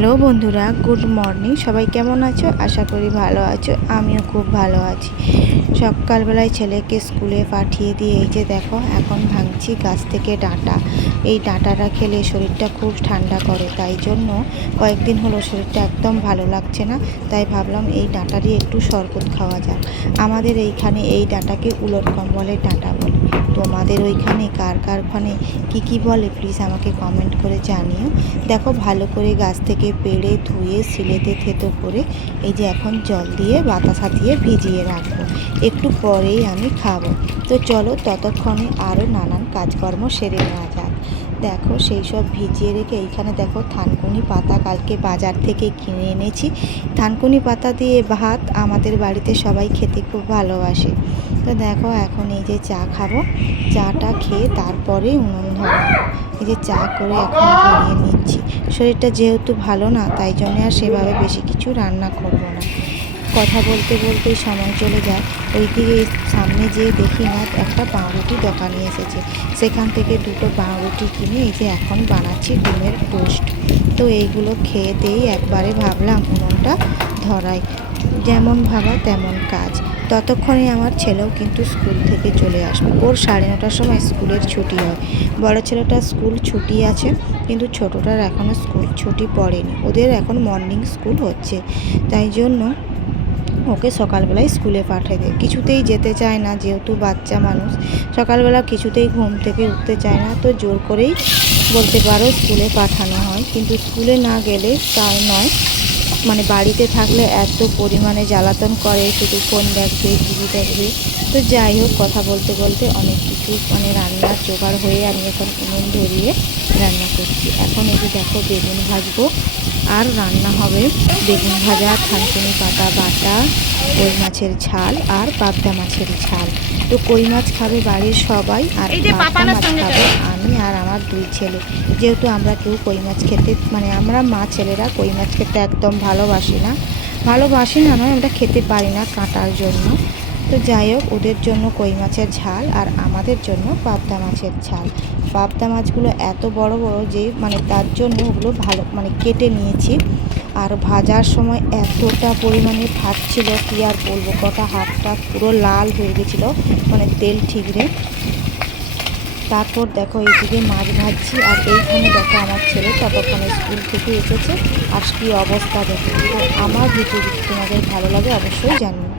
Hello বন্ধুরা, good morning. সবাই কেমন আছো? আশা করি ভালো আছো। আমিও খুব ভালো আছি। সকালবেলায় ছেলেকে স্কুলে পাঠিয়ে দিয়ে এই যে দেখো, এখন ভাঙছি গাছ থেকে ডাঁটা। এই ডাঁটাটা খেলে শরীরটা খুব ঠান্ডা করে, তাই জন্য কয়েকদিন হলো শরীরটা একদম ভালো লাগছে না, তাই ভাবলাম এই ডাঁটা দিয়ে একটু শরবত খাওয়া যাক। আমাদের এইখানে এই ডাঁটাকে উলট কম্বলের ডাঁটা বলে। তোমাদের ওইখানে কার কারখানে কি কী বলে? প্লিজ আমাকে কমেন্ট করে জানিও। দেখো, ভালো করে গাছ থেকে পেড়ে ধুয়ে সিলেতে থেতো করে এই যে এখন জল দিয়ে বাতাসা দিয়ে ভিজিয়ে রাখব। একটু পরেই আমি খাব। তো চলো, ততক্ষণে আরও নানান কাজকর্ম সেরে নেওয়া যাক। দেখো, সেই সব ভিজিয়ে রেখে এইখানে দেখো থানকুনি পাতা কালকে বাজার থেকে কিনে এনেছি। থানকুনি পাতা দিয়ে ভাত আমাদের বাড়িতে সবাই খেতে খুব ভালোবাসে। তো দেখো এখন এই যে চা খাব। চাটা খেয়ে তারপরে উনুন ধরাবো এই যে চা করে এখন গড়িয়ে নিচ্ছি। শরীরটা যেহেতু ভালো না, তাই জন্য আর সেভাবে বেশি কিছু রান্না করব না। কথা বলতে বলতে সময় চলে যায়। ওই দিকে সামনে যেয়ে দেখি না, একটা পাউরুটি দোকানে এসেছে। সেখান থেকে দুটো পাউরুটি কিনে এই যে এখন বানাচ্ছি ডিমের টোস্ট। তো এইগুলো খেয়ে দিয়েই একবারে ভাবলাম, উনুনটা ধরাই। যেমন ভাবা তেমন কাজ। ততক্ষণে আমার ছেলেও কিন্তু স্কুল থেকে চলে আসবে। ওর সাড়ে নটার সময় স্কুলের ছুটি হয়। বড় ছেলেটার স্কুল ছুটি আছে, কিন্তু ছোটোটার এখনও স্কুল ছুটি পড়েনি। ওদের এখন মর্নিং স্কুল হচ্ছে। তাই জন্য ওকে সকালবেলায় স্কুলে পাঠিয়ে দেয়। কিছুতেই যেতে চায় না, যেহেতু বাচ্চা মানুষ। সকালবেলা কিছুতেই ঘুম থেকে উঠতে চায় না। তো জোর করেই বলতে পারো স্কুলে পাঠানো হয়। কিন্তু স্কুলে না গেলে তাই নয়। মানে বাড়িতে থাকলে এত পরিমাণে জ্বালাতন করে, শুধু ফোন দেখবে, টিভি দেখবে। তো যাই হোক কথা বলতে বলতে অনেক কিছু মানে রান্নার জোগাড় হয়ে আমি এখন উনুন ধরিয়ে রান্না করছি। এখন এই যে দেখো বেগুন ভাজবো আর রান্না হবে বেগুন ভাজা থানকুনি পাতা বাটা কই মাছের ঝাল আর পাবদা মাছের ঝাল। তো কই মাছ খাবে বাড়ির সবাই আর পাবদা মাছ খাবে আমি আর আমার দুই ছেলে। যেহেতু আমরা কেউ কই মাছ খেতে মানে আমরা মা ছেলেরা কই মাছ খেতে একদম ভালোবাসি না। ভালোবাসি না নয় আমরা খেতে পারি না কাঁটার জন্য। তো যাই হোক, ওদের জন্য কই মাছের ঝাল আর আমাদের জন্য পাবদা মাছের ঝাল। পাবদা মাছগুলো এত বড় বড় যে মানে তার জন্য ওগুলো ভালো মানে কেটে নিয়েছি। আর ভাজার সময় এতটা পরিমাণে ফাটছিল কি আর বলব, কটা হাতটা পুরো লাল হয়ে গেছিল মানে তেল ঠিকরে। তারপর দেখো এইদিকে মাছ ভাজছি, আর এইখানে দেখো আমার ছেলে ততক্ষণে স্কুল থেকে এসেছে। আর কী অবস্থা দেখো। আমার যদি তোমাদের ভালো লাগে, অবশ্যই জানিও।